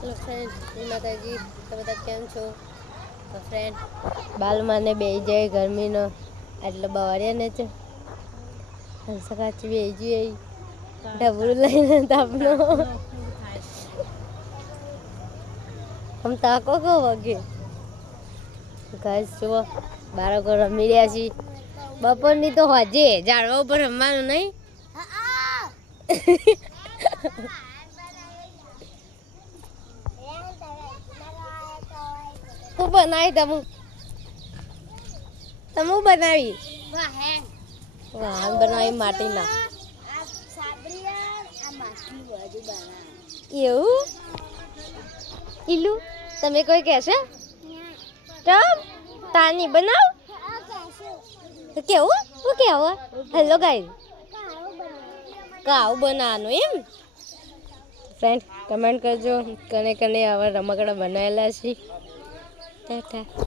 Hello friend, જય માતાજી. તમે બધા કેમ છો? તો ફ્રેન્ડ બાલમાને બે જાય ગરમીનો એટલે બવાડ્યા ને છે હંસકાચી બે જઈ ડબરું લઈને તાપનો આમ તાકો કહો વાગે ઘાસ જુઓ બાળકો રમી રહ્યા છીએ બપોરની તો હજે ઝાડવા ઉપર રમવાનું નહીં. હું બનાવી તમે બનાવી વાહન બનાવી માટીના એવું ઈલું તમે કોઈ કહેશે તમ તાની બનાવ કેવું શું કેવું હેલો ગાઈસ કાવ બનાવવાનું એમ ફ્રેન્ડ કમેન્ટ કરજો કને કને આવા રમકડા બનાવેલા છે. ટાટા.